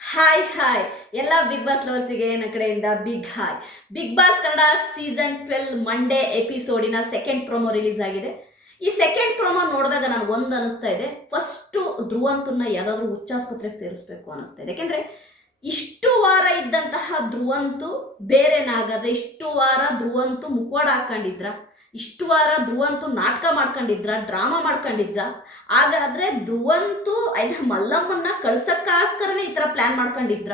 Hi hi ಎಲ್ಲ Bigg Boss ಲವರ್ಸಿಗೆ ನನ್ನ ಕಡೆಯಿಂದ big hi Bigg Boss Kannada season twelve Monday ಎಪಿಸೋಡಿನ second promo release ಆಗಿದೆ. ಈ ಸೆಕೆಂಡ್ ಪ್ರೊಮೋ ನೋಡಿದಾಗ ನನಗೆ ಒಂದು ಅನಿಸ್ತಾ ಇದೆ. ಫಸ್ಟು ಧ್ರುವಂತನ್ನ ಯಾವುದಾದ್ರೂ ಹುಚ್ಚಾಸ್ಪತ್ರೆಗೆ ಸೇರಿಸ್ಬೇಕು ಅನಿಸ್ತಾ ಇದೆ. ಯಾಕೆಂದರೆ ಇಷ್ಟು ವಾರ ಇದ್ದಂತಹ ಧ್ರುವಂತು ಬೇರೆನಾಗದೆ, ಇಷ್ಟು ವಾರ ಧ್ರುವಂತು ಮುಖವಾಡ ಹಾಕೊಂಡಿದ್ರ. ಇಷ್ಟು ವಾರ ಧ್ರುವಂತು ನಾಟಕ ಮಾಡ್ಕೊಂಡಿದ್ರ, ಡ್ರಾಮಾ ಮಾಡ್ಕೊಂಡಿದ್ರ. ಹಾಗಾದ್ರೆ ಧ್ರುವಂತು ಐದು ಮಲ್ಲಮ್ಮನ್ನ ಕಳ್ಸಕ್ಕೋಸ್ಕರನೇ ಈ ಥರ ಪ್ಲ್ಯಾನ್ ಮಾಡ್ಕೊಂಡಿದ್ರ.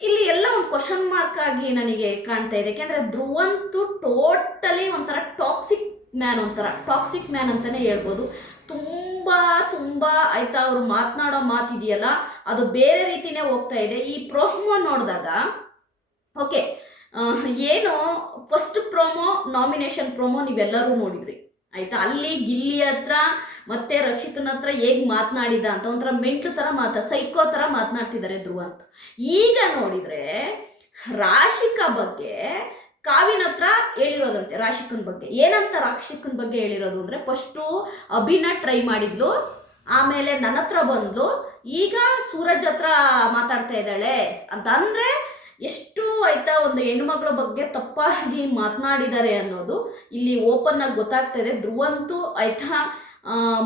ಇಲ್ಲಿ ಎಲ್ಲ ಒಂದು ಕ್ವಶನ್ ಮಾರ್ಕ್ ಆಗಿ ನನಗೆ ಕಾಣ್ತಾ ಇದೆ. ಯಾಕೆಂದ್ರೆ ಧ್ರುವಂತು ಟೋಟಲಿ ಒಂಥರ ಟಾಕ್ಸಿಕ್ ಮ್ಯಾನ್ ಒಂಥರ ಟಾಕ್ಸಿಕ್ ಮ್ಯಾನ್ ಅಂತಲೇ ಹೇಳ್ಬೋದು. ತುಂಬ ತುಂಬ ಆಯ್ತಾ ಅವರು ಮಾತನಾಡೋ ಮಾತಿದೆಯಲ್ಲ ಅದು ಬೇರೆ ರೀತಿನೇ ಹೋಗ್ತಾ ಇದೆ. ಈ ಪ್ರೋಮೋ ನೋಡಿದಾಗ ಓಕೆ ಏನು ಫಸ್ಟ್ ಪ್ರೋಮೋ ನಾಮಿನೇಷನ್ ಪ್ರೋಮೋ ನೀವೆಲ್ಲರೂ ನೋಡಿದ್ರಿ. ಆಯ್ತಾ? ಅಲ್ಲಿ ಗಿಲ್ಲಿ ಹತ್ರ ಮತ್ತೆ ರಕ್ಷಿತನ ಹತ್ರ ಹೇಗೆ ಮಾತನಾಡಿದ ಅಂತ, ಒಂಥರ ಮೆಂಟ್ಲು ಥರ ಮಾತ ಸೈಕೋ ಥರ ಮಾತನಾಡ್ತಿದ್ದಾರೆ ಧ್ರುವ ಅಂತ. ಈಗ ನೋಡಿದರೆ ರಾಶಿಕಾ ಬಗ್ಗೆ ಕಾವಿನ ಹತ್ರ ಹೇಳಿರೋದಂತೆ, ರಾಶಿಕನ ಬಗ್ಗೆ. ಏನಂತ ರಾಶಿಕನ ಬಗ್ಗೆ ಹೇಳಿರೋದು ಅಂದರೆ ಫಸ್ಟು ಅಭಿನ ಟ್ರೈ ಮಾಡಿದ್ಲು, ಆಮೇಲೆ ನನ್ನ ಹತ್ರ ಬಂದ್ಲು, ಈಗ ಸೂರಜ್ ಹತ್ರ ಮಾತಾಡ್ತಾ ಇದ್ದಾಳೆ ಅಂತ ಅಂದರೆ ಒಂದು ಹೆಣ್ಮಕ್ಳ ಬಗ್ಗೆ ತಪ್ಪಾಗಿ ಮಾತನಾಡಿದ್ದಾರೆ ಅನ್ನೋದು ಇಲ್ಲಿ ಓಪನ್ ಆಗಿ ಗೊತ್ತಾಗ್ತಾ ಇದೆ. ಧ್ರುವಂತು ಆಯ್ತಾ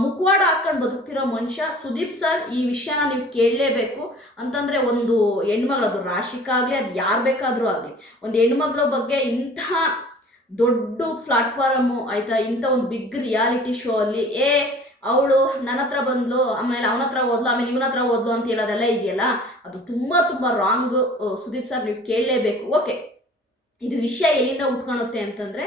ಮುಖವಾಡ ಹಾಕೊಂಡು ಬದುಕ್ತಿರೋ ಮನುಷ್ಯ ಸುದೀಪ್ ಸರ್ ಈ ವಿಷಯನ ನೀವು ಕೇಳಲೇಬೇಕು. ಅಂತಂದರೆ ಒಂದು ಹೆಣ್ಮಗಳದು ರಾಶಿಕಾಗಲಿ ಅದು ಯಾರು ಬೇಕಾದರೂ ಆಗಲಿ, ಒಂದು ಹೆಣ್ಮಗಳ ಬಗ್ಗೆ ಇಂಥ ದೊಡ್ಡ ಪ್ಲಾಟ್ಫಾರಮು ಆಯಿತಾ, ಇಂಥ ಒಂದು ಬಿಗ್ ರಿಯಾಲಿಟಿ ಶೋ ಅಲ್ಲಿ, ಏ ಅವಳು ನನ್ನ ಹತ್ರ ಬಂದ್ಲು, ಆಮೇಲೆ ಅವನ ಹತ್ರ ಓದ್ಲು, ಆಮೇಲೆ ಇವನ ಹತ್ರ ಓದ್ಲು ಅಂತ ಹೇಳೋದೆಲ್ಲ ಇದೆಯಲ್ಲ? ಅದು ತುಂಬ ತುಂಬ ರಾಂಗ್ ಸುದೀಪ್ ಸರ್ ನೀವು ಕೇಳಲೇಬೇಕು. ಓಕೆ ಇದು ವಿಷಯ ಎಲ್ಲಿಂದ ಉಟ್ಕೊಳುತ್ತೆ ಅಂತಂದರೆ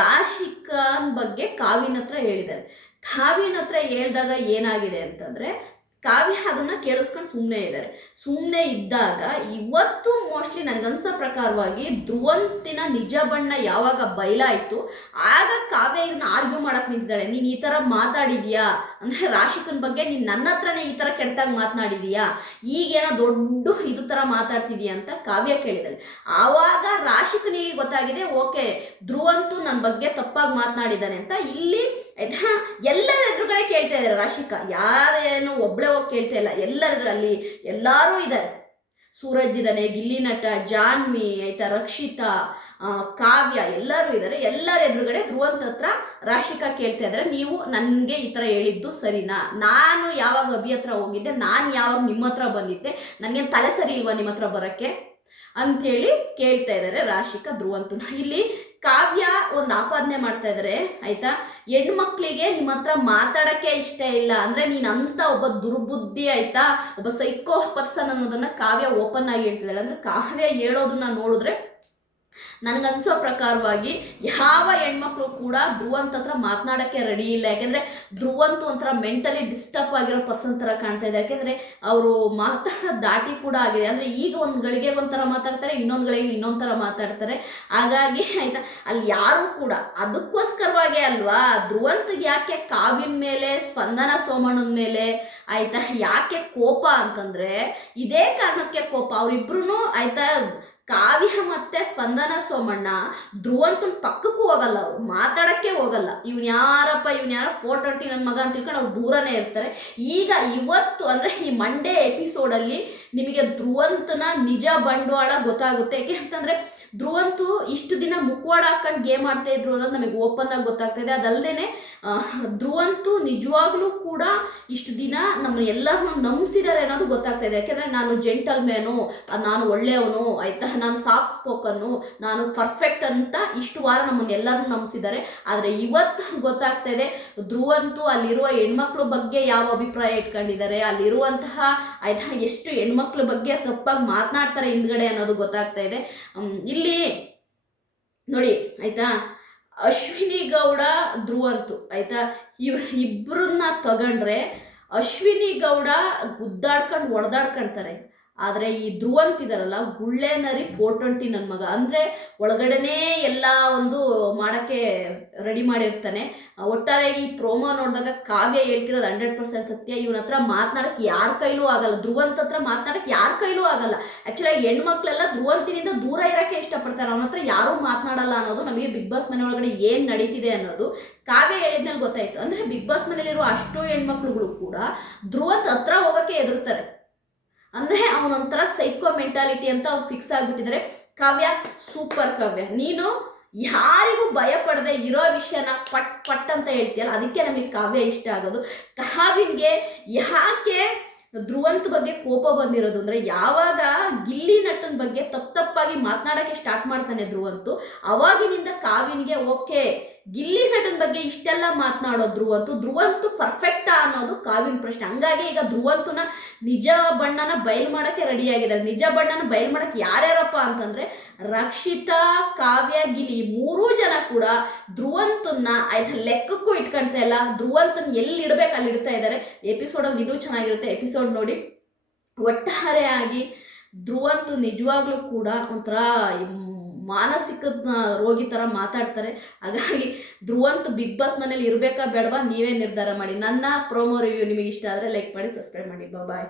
ರಾಶಿಕನ್ ಬಗ್ಗೆ ಕಾವಿನ ಹತ್ರ ಹೇಳಿದ್ದಾರೆ. ಕಾವಿನ ಹತ್ರ ಹೇಳಿದಾಗ ಏನಾಗಿದೆ ಅಂತಂದರೆ ಕಾವ್ಯ ಅದನ್ನು ಕೇಳಿಸ್ಕೊಂಡು ಸುಮ್ಮನೆ ಇದ್ದಾರೆ ಸುಮ್ಮನೆ ಇದ್ದಾಗ ಇವತ್ತು ಮೋಸ್ಟ್ಲಿ ನನಗನ್ಸೋ ಪ್ರಕಾರವಾಗಿ ಧ್ರುವಂತಿನ ನಿಜ ಬಣ್ಣ ಯಾವಾಗ ಬಯಲಾಯಿತು ಆಗ ಕಾವ್ಯ ಇದನ್ನ ಆರ್ಗ್ಯೂ ಮಾಡಕ್ಕೆ ನಿಂತಿದ್ದಾಳೆ. ನೀನು ಈ ಥರ ಮಾತಾಡಿದ್ಯಾ? ಅಂದರೆ ರಾಶಿಕನ ಬಗ್ಗೆ ನೀನು ನನ್ನ ಹತ್ರನೇ ಈ ಥರ ಕೆಟ್ಟದಾಗಿ ಮಾತನಾಡಿದೀಯಾ? ಈಗೇನೋ ದೊಡ್ಡ ಇದು ಥರ ಮಾತಾಡ್ತಿದೀಯ ಅಂತ ಕಾವ್ಯ ಕೇಳಿದ್ದಾಳೆ ಆವಾಗ ರಾಶಿಕನಿಗೆ ಗೊತ್ತಾಗಿದೆ, ಓಕೆ, ಧ್ರುವಂತು ನನ್ನ ಬಗ್ಗೆ ತಪ್ಪಾಗಿ ಮಾತನಾಡಿದ್ದಾನೆ ಅಂತ. ಇಲ್ಲಿ ಆಯ್ತಾ ಎದುರುಗಡೆ ಕೇಳ್ತಾ ಇದ್ದಾರೆ ರಾಶಿಕಾ. ಯಾರೇನು ಒಬ್ಳೆ ಹೋಗಿ ಕೇಳ್ತಾ ಇಲ್ಲ. ಎಲ್ಲರೂ ಅಲ್ಲಿ ಎಲ್ಲರೂ ಇದ್ದಾರೆ. ಸೂರಜ್ ಇದ್ದಾನೆ, ಗಿಲ್ಲಿ ನಟ, ಜಾನ್ವಿ, ಆಯ್ತಾ, ರಕ್ಷಿತಾ ಕಾವ್ಯ ಎಲ್ಲರೂ ಇದ್ದಾರೆ. ಎಲ್ಲರ ಎದುರುಗಡೆ ಧ್ರುವಂತ ಹತ್ರ ರಾಶಿಕಾ ಕೇಳ್ತಾ ಇದ್ದಾರೆ. ನೀವು ನನಗೆ ಈ ಥರ ಹೇಳಿದ್ದು ಸರಿನಾ? ನಾನು ಯಾವಾಗ ಅಭಿ ಹತ್ರ ಹೋಗಿದ್ದೆ, ನಾನು ಯಾವಾಗ ನಿಮ್ಮ ಹತ್ರ ಬಂದಿದ್ದೆ? ನನಗೆ ತಲೆ ಸರಿ ಇಲ್ವಾ ನಿಮ್ಮ ಹತ್ರ ಬರೋಕ್ಕೆ? ಅಂಥೇಳಿ ಕೇಳ್ತಾ ಇದ್ದಾರೆ ರಾಶಿಕ ಧ್ರುವಂತನ ಇಲ್ಲಿ ಕಾವ್ಯ ಒಂದು ಆಪಾದನೆ ಮಾಡ್ತಾ ಇದ್ದಾರೆ ಆಯ್ತಾ? ಹೆಣ್ಮಕ್ಳಿಗೆ ನಿಮ್ಮ ಹತ್ರ ಮಾತಾಡೋಕ್ಕೆ ಇಷ್ಟ ಇಲ್ಲ, ಅಂದ್ರೆ ನೀನು ಅಂತ ಒಬ್ಬ ದುರ್ಬುದ್ಧಿ, ಆಯ್ತಾ? ಒಬ್ಬ ಸೈಕೋ ಪರ್ಸನ್ ಅನ್ನೋದನ್ನ ಕಾವ್ಯ ಓಪನ್ ಆಗಿ ಹೇಳ್ತಿದ್ದಾಳೆ. ಅಂದ್ರೆ ಕಾವ್ಯ ಹೇಳೋದನ್ನ ನೋಡಿದ್ರೆ ನನಗನ್ಸೋ ಪ್ರಕಾರವಾಗಿ ಯಾವ ಹೆಣ್ಮಕ್ಳು ಕೂಡ ಧ್ರುವಂತ ಹತ್ರ ಮಾತನಾಡೋಕ್ಕೆ ರೆಡಿ ಇಲ್ಲ. ಯಾಕೆಂದರೆ ಧ್ರುವಂತ ಒಂಥರ ಮೆಂಟಲಿ ಡಿಸ್ಟರ್ಬ್ ಆಗಿರೋ ಪರ್ಸನ್ ಥರ ಕಾಣ್ತಾ ಇದೆ. ಯಾಕೆಂದರೆ ಅವರು ಮಾತಾಡೋ ದಾಟಿ ಕೂಡ ಆಗಿದೆ. ಅಂದರೆ ಈಗ ಒಂದು ಗಳಿಗೆ ಒಂಥರ ಮಾತಾಡ್ತಾರೆ, ಇನ್ನೊಂದು ಗಳಿಗೆ ಇನ್ನೊಂದು ಥರ ಮಾತಾಡ್ತಾರೆ. ಹಾಗಾಗಿ ಆಯಿತಾ, ಅಲ್ಲಿ ಯಾರೂ ಕೂಡ ಅದಕ್ಕೋಸ್ಕರವಾಗೇ ಅಲ್ವಾ, ಧ್ರುವಂತ ಯಾಕೆ ಕಾವಿನ ಮೇಲೆ, ಸ್ಪಂದನ ಸೋಮಣ್ಣನ ಮೇಲೆ, ಆಯಿತಾ, ಯಾಕೆ ಕೋಪ ಅಂತಂದರೆ ಇದೇ ಕಾರಣಕ್ಕೆ ಕೋಪ. ಅವರಿಬ್ರು ಆಯಿತಾ ಕಾವ್ಯ ಮತ್ತೆ ಸ್ಪಂದನ ಸೋಮಣ್ಣ ಧ್ರುವಂತನ ಪಕ್ಕಕ್ಕೂ ಹೋಗಲ್ಲ ಅವ್ರು, ಮಾತಾಡಕ್ಕೆ ಹೋಗಲ್ಲ. ಇವ್ನು ಯಾರಪ್ಪ, ಇವ್ನು ಯಾರ ಫೋರ್ ಟ್ವೆಂಟಿ ನನ್ನ ಮಗ ಅಂತ ತಿಳ್ಕೊಂಡು ಅವ್ರು ದೂರನೇ ಇರ್ತಾರೆ. ಈಗ ಇವತ್ತು ಅಂದ್ರೆ ಈ ಮಂಡೇ ಎಪಿಸೋಡಲ್ಲಿ ನಿಮಗೆ ಧ್ರುವಂತನ ನಿಜ ಬಂಡವಾಳ ಗೊತ್ತಾಗುತ್ತೆ. ಯಾಕೆ ಅಂತಂದ್ರೆ ಧ್ರುವಂತು ಇಷ್ಟು ದಿನ ಮುಖವಾಡ ಹಾಕೊಂಡು ಗೇಮ್ ಆಡ್ತಾ ಇದ್ರು ಅನ್ನೋದು ನಮಗೆ ಓಪನ್ ಆಗಿ ಗೊತ್ತಾಗ್ತಾ ಇದೆ. ಅದಲ್ಲದೆ ಧ್ರುವಂತು ನಿಜವಾಗ್ಲೂ ಕೂಡ ಇಷ್ಟು ದಿನ ನಮ್ಮ ಎಲ್ಲರನ್ನೂ ನಂಬಿಸಿದ್ದಾರೆ ಅನ್ನೋದು ಗೊತ್ತಾಗ್ತಾ ಇದೆ. ಯಾಕೆಂದರೆ ನಾನು ಜೆಂಟಲ್ ಮ್ಯಾನು ನಾನು ಒಳ್ಳೆಯವನು, ಆಯ್ತಾ? ನಾನು ಸಾಫ್ಟ್ ಸ್ಪೋಕನ್ನು ನಾನು ಪರ್ಫೆಕ್ಟ್ ಅಂತ ಇಷ್ಟು ವಾರ ನಮ್ಮನ್ನು ಎಲ್ಲರನ್ನೂ ನಂಬಿಸಿದ್ದಾರೆ. ಆದರೆ ಇವತ್ತು ಗೊತ್ತಾಗ್ತಾ ಇದೆ ಧ್ರುವಂತು ಅಲ್ಲಿರುವ ಹೆಣ್ಮಕ್ಳ ಬಗ್ಗೆ ಯಾವ ಅಭಿಪ್ರಾಯ ಇಟ್ಕೊಂಡಿದ್ದಾರೆ, ಅಲ್ಲಿರುವಂತಹ ಆಯ್ತಾ ಎಷ್ಟು ಹೆಣ್ಮಕ್ಳ ಬಗ್ಗೆ ತಪ್ಪಾಗಿ ಮಾತನಾಡ್ತಾರೆ ಹಿಂದ್ಗಡೆ ಅನ್ನೋದು ಗೊತ್ತಾಗ್ತಾ ಇದೆ. ಇಲ್ಲಿ ನೋಡಿ, ಆಯ್ತಾ, ಅಶ್ವಿನಿ ಗೌಡ ಧ್ರುವಂತು ಆಯ್ತಾ ಇವ್ರ ಇಬ್ಬರನ್ನ ತಗೊಂಡ್ರೆ ಅಶ್ವಿನಿ ಗೌಡ ಗುದ್ದಾಡ್ಕೊಂಡು ಹೊಡೆದಾಡ್ಕೊಂತಾರೆ ಆದರೆ ಈ ಧ್ರುವ ಅಂತಿದಾರಲ್ಲ ಗುಳ್ಳೆನರಿ ಫೋರ್ ಟ್ವೆಂಟಿ ನನ್ನ ಮಗ. ಅಂದರೆ ಒಳಗಡೆನೇ ಎಲ್ಲ ಒಂದು ಮಾಡೋಕ್ಕೆ ರೆಡಿ ಮಾಡಿರ್ತಾನೆ. ಒಟ್ಟಾರೆ ಈ ಪ್ರೋಮೋ ನೋಡಿದಾಗ ಕಾವ್ಯ ಹೇಳ್ತಿರೋದು ಹಂಡ್ರೆಡ್ ಪರ್ಸೆಂಟ್ ಸತ್ಯ. ಇವನ ಹತ್ರ ಮಾತನಾಡಕ್ಕೆ ಯಾರ ಕೈಲೂ ಆಗಲ್ಲ. ಧ್ರುವಂತ ಹತ್ರ ಮಾತನಾಡಕ್ಕೆ ಯಾರ ಕೈಲೂ ಆಗಲ್ಲ. ಆ್ಯಕ್ಚುಲಾಗಿ ಹೆಣ್ಮಕ್ಳೆಲ್ಲ ಧ್ರುವಂತಿನಿಂದ ದೂರ ಇರೋಕ್ಕೆ ಇಷ್ಟಪಡ್ತಾರೆ. ಅವನ ಹತ್ರ ಯಾರೂ ಮಾತನಾಡಲ್ಲ ಅನ್ನೋದು ನಮಗೆ ಬಿಗ್ ಬಾಸ್ ಮನೆ ಒಳಗಡೆ ಏನು ನಡೀತಿದೆ ಅನ್ನೋದು ಕಾವ್ಯ ಹೇಳಿದ್ಮೇಲೆ ಗೊತ್ತಾಯಿತು. ಅಂದರೆ ಬಿಗ್ ಬಾಸ್ ಮನೆಯಲ್ಲಿರೋ ಅಷ್ಟು ಹೆಣ್ಮಕ್ಳುಗಳು ಕೂಡ ಧ್ರುವಂತ್ ಹತ್ರ ಹೋಗೋಕ್ಕೆ ಎದುರ್ತಾರೆ ಅಂದರೆ ಅವನೊಂಥರ ಸೈಕೋ ಮೆಂಟಾಲಿಟಿ ಅಂತ ಅವ್ರು ಫಿಕ್ಸ್ ಆಗಿಬಿಟ್ಟಿದ್ದಾರೆ ಕಾವ್ಯ ಸೂಪರ್ ಕಾವ್ಯ. ನೀನು ಯಾರಿಗೂ ಭಯ ಪಡದೆ ಇರೋ ವಿಷಯನ ಪಟ್ ಪಟ್ ಅಂತ ಹೇಳ್ತೀಯಲ್ಲ, ಅದಕ್ಕೆ ನಮಗೆ ಕಾವ್ಯ ಇಷ್ಟ ಆಗೋದು. ಕಾವ್ಯಂಗೆ ಯಾಕೆ ಧ್ರುವಂತ ಬಗ್ಗೆ ಕೋಪ ಬಂದಿರೋದು ಅಂದರೆ, ಯಾವಾಗ ಗಿಲ್ಲಿ ನಟನ ಬಗ್ಗೆ ತಪ್ಪು ತಪ್ಪಾಗಿ ಮಾತನಾಡೋಕ್ಕೆ ಸ್ಟಾರ್ಟ್ ಮಾಡ್ತಾನೆ ಧ್ರುವಂತು, ಅವಾಗಿನಿಂದ ಕಾವ್ಯನಿಗೆ ಓಕೆ ಗಿಲ್ಲಿ ನಟನ್ ಬಗ್ಗೆ ಇಷ್ಟೆಲ್ಲ ಮಾತನಾಡೋ ಧ್ರುವಂತು ಧ್ರುವಂತು ಪರ್ಫೆಕ್ಟಾ ಅನ್ನೋದು ಕಾವಿನ ಪ್ರಶ್ನೆ. ಹಂಗಾಗಿ ಈಗ ಧ್ರುವಂತನ ನಿಜ ಬಣ್ಣನ ಬಯಲು ಮಾಡೋಕ್ಕೆ ರೆಡಿಯಾಗಿದ್ದಾರೆ ನಿಜ ಬಣ್ಣನ ಬಯಲು ಮಾಡೋಕ್ಕೆ ಯಾರ್ಯಾರಪ್ಪ ಅಂತಂದರೆ ರಕ್ಷಿತಾ, ಕಾವ್ಯ, ಗಿಲಿ ಮೂರೂ ಜನ ಕೂಡ ಧ್ರುವಂತನ್ನ ಆಯ್ತು ಲೆಕ್ಕಕ್ಕೂ ಇಟ್ಕೊಳ್ತಾ ಇಲ್ಲ ಧ್ರುವಂತನ ಎಲ್ಲಿ ಇಡಬೇಕು ಅಲ್ಲಿ ಇಡ್ತಾ ಇದ್ದಾರೆ ಎಪಿಸೋಡಲ್ಲಿ ಇನ್ನೂ ಚೆನ್ನಾಗಿರುತ್ತೆ. ಎಪಿಸೋಡ್ ನೋಡಿ. ಒಟ್ಟಾರೆಯಾಗಿ ಧ್ರುವಂತು ನಿಜವಾಗ್ಲೂ ಕೂಡ ಒಂಥರ ಮಾನಸಿಕ ರೋಗಿ ಥರ ಮಾತಾಡ್ತಾರೆ. ಹಾಗಾಗಿ ಧ್ರುವಂತ್ ಬಿಗ್ ಬಾಸ್ ಮನೇಲಿ ಇರಬೇಕಾ ಬೇಡವಾ? ನೀವೇ ನಿರ್ಧಾರ ಮಾಡಿ. ನನ್ನ ಪ್ರೋಮೋ ರಿವ್ಯೂ ನಿಮಗೆ ಇಷ್ಟ ಆದರೆ ಲೈಕ್ ಮಾಡಿ ಸಬ್ಸ್ಕ್ರೈಬ್ ಮಾಡಿ. ಬಾಯ್